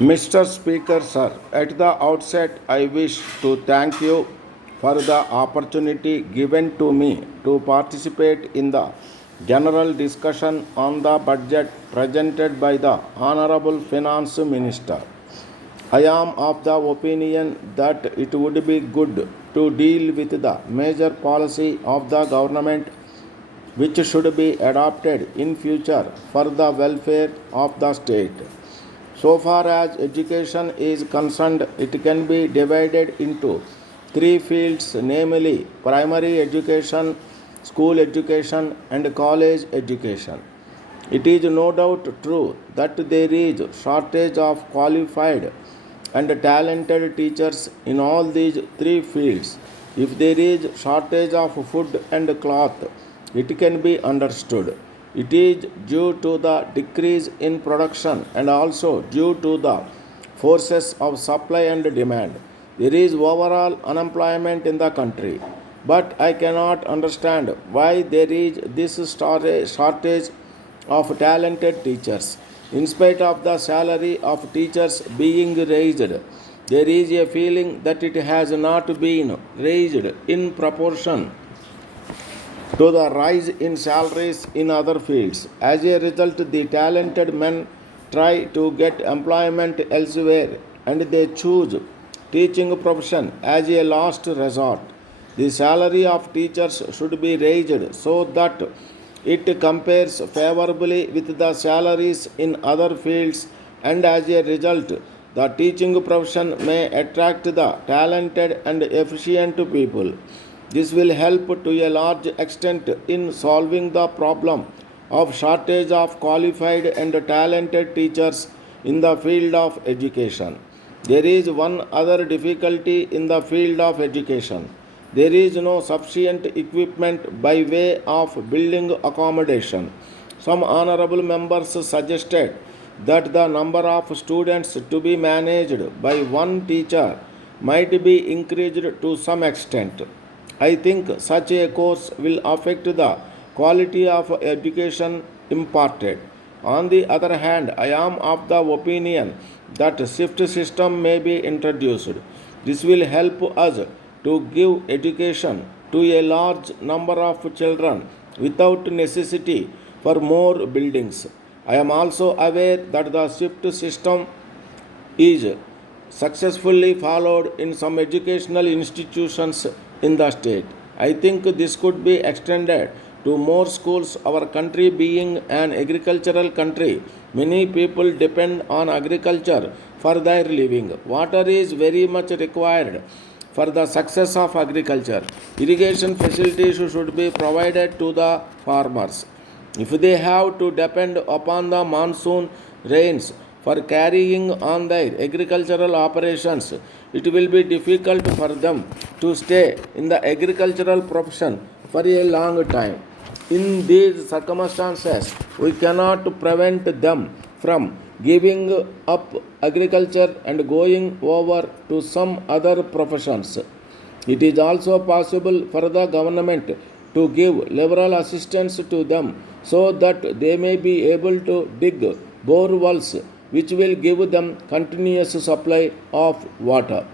Mr. Speaker, sir, at the outset, I wish to thank you for the opportunity given to me to participate in the general discussion on the budget presented by the Honorable Finance Minister. I am of the opinion that it would be good to deal with the major policy of the government which should be adopted in future for the welfare of the state. So far as education is concerned, it can be divided into three fields, namely primary education, school education, and college education. It is no doubt true that there is shortage of qualified and talented teachers in all these three fields. If there is shortage of food and cloth, it can be understood. It is due to the decrease in production and also due to the forces of supply and demand. There is overall unemployment in the country. But I cannot understand why there is this shortage of talented teachers. In spite of the salary of teachers being raised, there is a feeling that it has not been raised in proportion to the rise in salaries in other fields. As a result, the talented men try to get employment elsewhere and they choose teaching profession as a last resort. The salary of teachers should be raised so that it compares favorably with the salaries in other fields, and as a result, the teaching profession may attract the talented and efficient people. This will help to a large extent in solving the problem of shortage of qualified and talented teachers in the field of education. There is one other difficulty in the field of education. There is no sufficient equipment by way of building accommodation. Some honorable members suggested that the number of students to be managed by one teacher might be increased to some extent. I think such a course will affect the quality of education imparted. On the other hand, I am of the opinion that shift system may be introduced. This will help us to give education to a large number of children without necessity for more buildings. I am also aware that the shift system is successfully followed in some educational institutions in the state. I think this could be extended to more schools. Our country being an agricultural country, many people depend on agriculture for their living. Water is very much required for the success of agriculture. Irrigation facilities should be provided to the farmers. If they have to depend upon the monsoon rains for carrying on their agricultural operations, it will be difficult for them to stay in the agricultural profession for a long time. In these circumstances, we cannot prevent them from giving up agriculture and going over to some other professions. It is also possible for the government to give liberal assistance to them so that they may be able to dig bore wells which will give them continuous supply of water.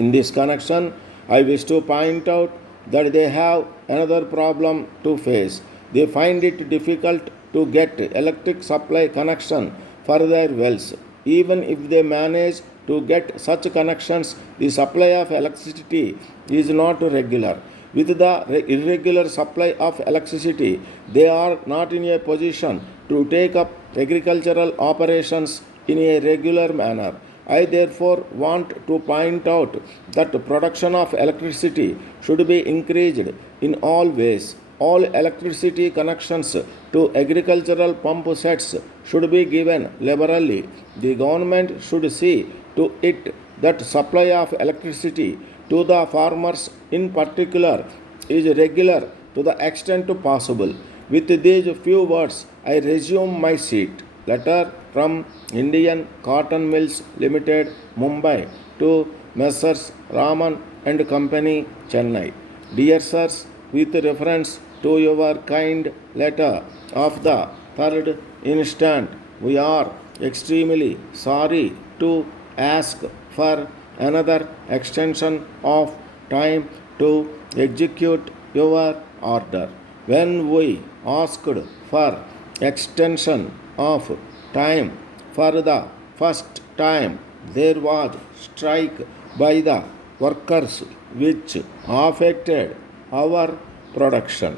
In this connection, I wish to point out that they have another problem to face. They find it difficult to get electric supply connection for their wells. Even if they manage to get such connections, the supply of electricity is not regular. With the irregular supply of electricity, they are not in a position to take up agricultural operations in a regular manner. I therefore want to point out that production of electricity should be increased in all ways. All electricity connections to agricultural pump sets should be given liberally. The government should see to it that supply of electricity to the farmers in particular is regular to the extent possible. With these few words, I resume my seat. Letter from Indian Cotton Mills Limited, Mumbai to Messrs. Raman and Company, Chennai. Dear sirs, with reference to your kind letter of the 3rd instant, we are extremely sorry to ask for another extension of time to execute your order. When we asked for extension of time for the first time, there was strike by the workers which affected our production.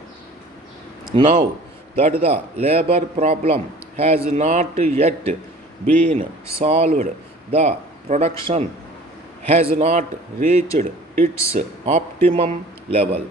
Now that the labor problem has not yet been solved, the production has not reached its optimum level.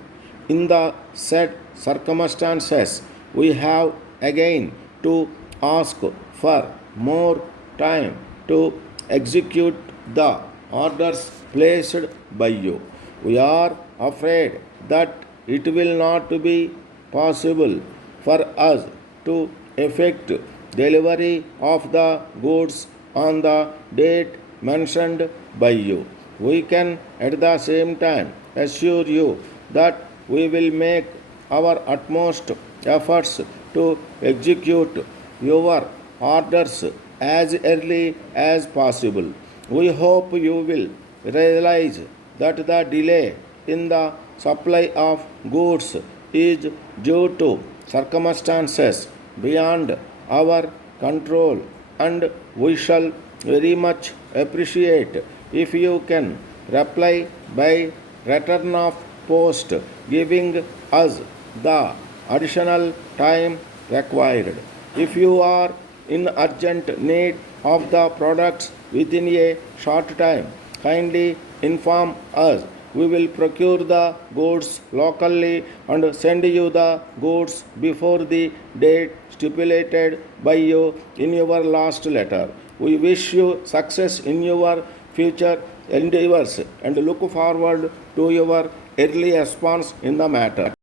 In the said circumstances, we have again to ask for more time to execute the orders placed by you. We are afraid that it will not be possible for us to effect delivery of the goods on the date mentioned by you. We can at the same time assure you that we will make our utmost efforts to execute your orders as early as possible. We hope you will realize that the delay in the supply of goods is due to circumstances beyond our control, and we shall very much appreciate if you can reply by return of post, giving us the additional time required. If you are in urgent need of the products within a short time, kindly inform us. We will procure the goods locally and send you the goods before the date stipulated by you in your last letter. We wish you success in your future endeavors and look forward to your early response in the matter.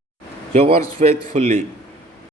Yours faithfully,